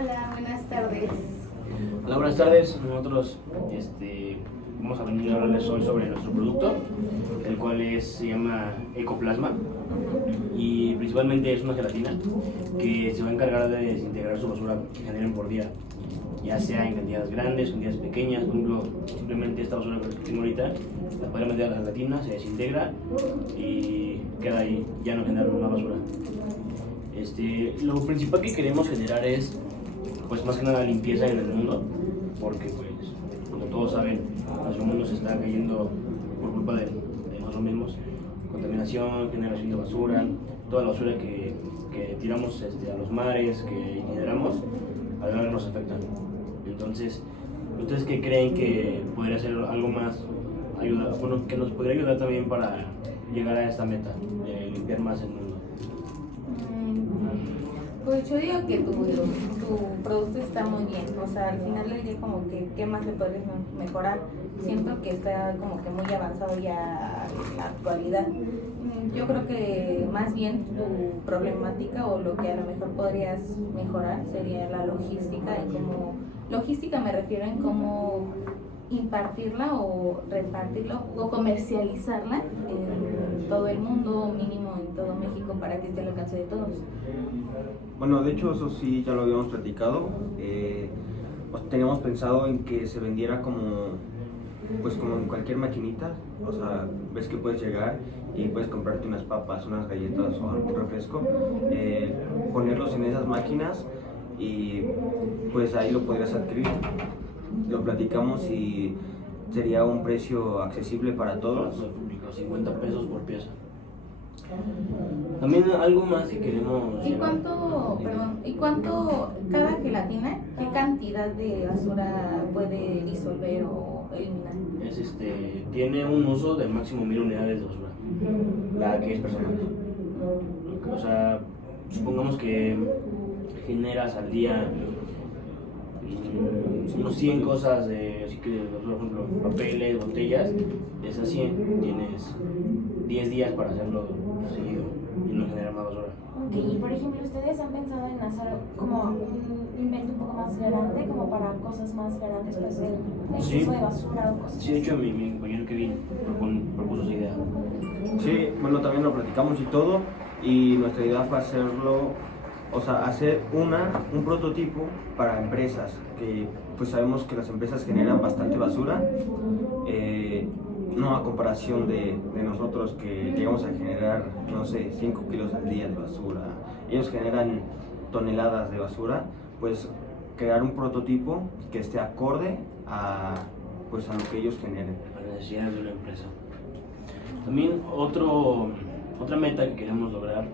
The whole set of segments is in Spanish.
Hola, buenas tardes. Hola, buenas tardes. Nosotros vamos a venir a hablarles hoy sobre nuestro producto, el cual se llama Ecoplasma, y principalmente es una gelatina que se va a encargar de desintegrar su basura que generen por día, ya sea en cantidades grandes, cantidades pequeñas. Por ejemplo, simplemente esta basura que tengo ahorita la podemos meter a la gelatina, se desintegra y queda ahí, ya no genera más basura. Lo principal que queremos generar es, pues, más que nada, limpieza en el mundo, porque, pues, como todos saben, nuestro mundo se está cayendo por culpa de nosotros mismos. Contaminación, generación de basura, toda la basura que tiramos a los mares, que generamos, a la larga nos afectan. Entonces, ¿ustedes qué creen que podría ser algo más que nos podría ayudar también para llegar a esta meta de limpiar más el mundo? Pues yo digo que tu producto está muy bien, o sea, al final del día como que qué más le puedes mejorar. Siento que está como que muy avanzado ya en la actualidad. Yo creo que más bien tu problemática o lo que a lo mejor podrías mejorar sería la logística, y como logística me refiero en cómo impartirla o repartirla o comercializarla en todo el mundo, mínimo en todo México, para que esté al alcance de todos. Bueno, de hecho eso sí ya lo habíamos platicado. Pues teníamos pensado en que se vendiera pues como en cualquier maquinita. O sea, ves que puedes llegar y puedes comprarte unas papas, unas galletas o algún refresco, ponerlos en esas máquinas y pues ahí lo podrías adquirir. Lo platicamos y sería un precio accesible para todos. 50 pesos por pieza. También algo más que queremos... ¿Y cuánto cada gelatina, qué cantidad de basura puede disolver o eliminar? Tiene un uso de máximo 1000 unidades de basura, la que es personal. O sea, supongamos que generas al día unos 100 cosas así que, por ejemplo, papeles, botellas. De esas 100 tienes 10 días para hacerlo seguido y no generar más basura. Ok, y por ejemplo, ¿ustedes han pensado en hacer como un invento un poco más grande, como para cosas más grandes, pues el exceso de basura o cosas así? De hecho, mi compañero Kevin propuso esa idea. Sí, bueno, también lo platicamos y todo, y nuestra idea fue hacerlo, o sea, hacer un prototipo para empresas, que pues sabemos que las empresas generan bastante basura, no a comparación de nosotros, que llegamos a generar, no sé, 5 kilos al día de basura. Ellos generan toneladas de basura. Pues crear un prototipo que esté acorde a lo que ellos generen. A las necesidades de una empresa. También otra meta que queremos lograr,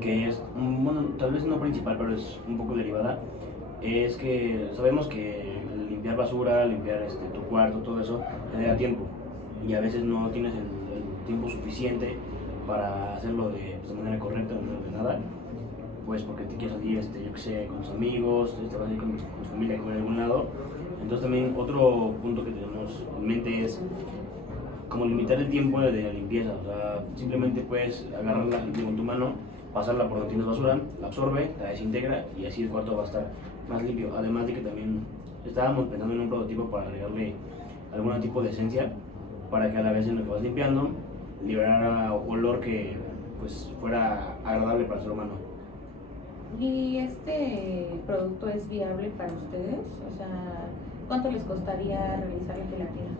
que es, bueno, tal vez no principal, pero es un poco derivada, es que sabemos que limpiar basura, limpiar tu cuarto, todo eso, te da tiempo, y a veces no tienes el tiempo suficiente para hacerlo de manera correcta, no ordenada, pues porque te quieres salir, yo que sé, con tus amigos, te vas a ir con tu familia a comer a algún lado. Entonces también otro punto que tenemos en mente es como limitar el tiempo de la limpieza. O sea, simplemente puedes agarrarla con tu mano, pasarla por donde tienes basura, la absorbe, la desintegra, y así el cuarto va a estar más limpio. Además de que también estábamos pensando en un prototipo para agregarle algún tipo de esencia, para que a la vez en lo que vas limpiando liberara olor que pues fuera agradable para el ser humano. ¿Y este producto es viable para ustedes? O sea, ¿cuánto les costaría realizar la gelatina?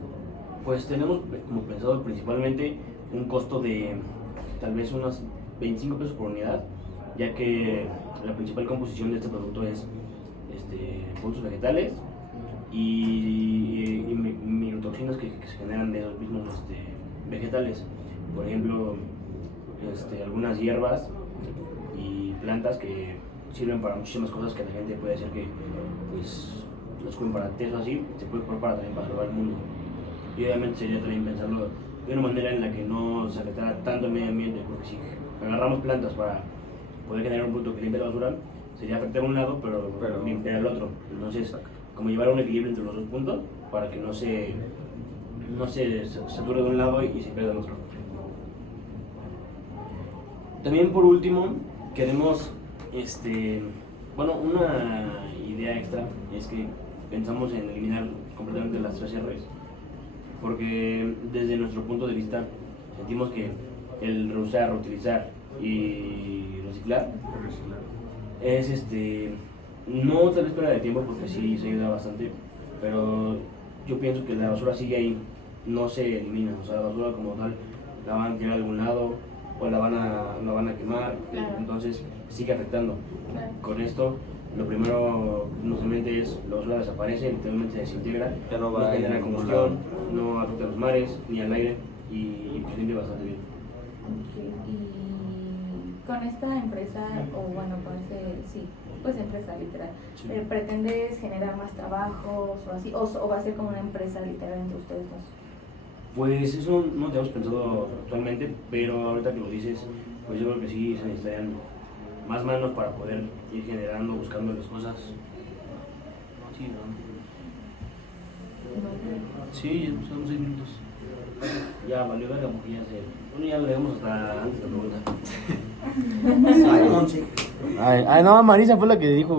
Pues tenemos como pensado principalmente un costo de tal vez unos 25 pesos por unidad, ya que la principal composición de este producto es productos vegetales y microtoxinas que se generan de los mismos vegetales. Por ejemplo, algunas hierbas y plantas que sirven para muchísimas cosas, que la gente puede decir que pues los comen para té o así, se puede preparar también para salvar el mundo. Y obviamente sería también pensarlo de una manera en la que no se afectara tanto el medio ambiente, porque si agarramos plantas para poder generar un producto que limpie la basura, sería afectar un lado pero limpiar el otro. Entonces, como llevar un equilibrio entre los dos puntos para que no se sature de un lado y se pierda del otro. También, por último, queremos una idea idea extra es que pensamos en eliminar completamente las 3 R's, porque desde nuestro punto de vista sentimos que el reusar, reutilizar y reciclar es no tal vez pérdida de tiempo, porque sí se ayuda bastante, pero yo pienso que la basura sigue ahí, no se elimina. O sea, la basura como tal la van a tirar a algún lado o la van a quemar, Claro. entonces sigue afectando. Claro. Con esto, lo primero que nos mente es la basura desaparece, literalmente se desintegra, Ya no va a ir genera a ningún combustión, lado. no afecta a los mares ni al aire y pues limpia bastante bien. Ok, y con esta empresa, o bueno, con pues empresa literal, Sí. ¿pretendes generar más trabajos o así? ¿O va a ser como una empresa literal entre ustedes dos? Pues eso no lo tenemos pensado actualmente, pero ahorita que lo dices, pues yo creo que sí se necesitarían más manos para poder ir generando, buscando las cosas. Sí, ¿no? Sí, ya son 6 minutos. Ya valió verga porque ya sé. Bueno, ya lo dejamos hasta antes de la pregunta. Ay, Monse. Ay, no, Marisa fue la que dijo.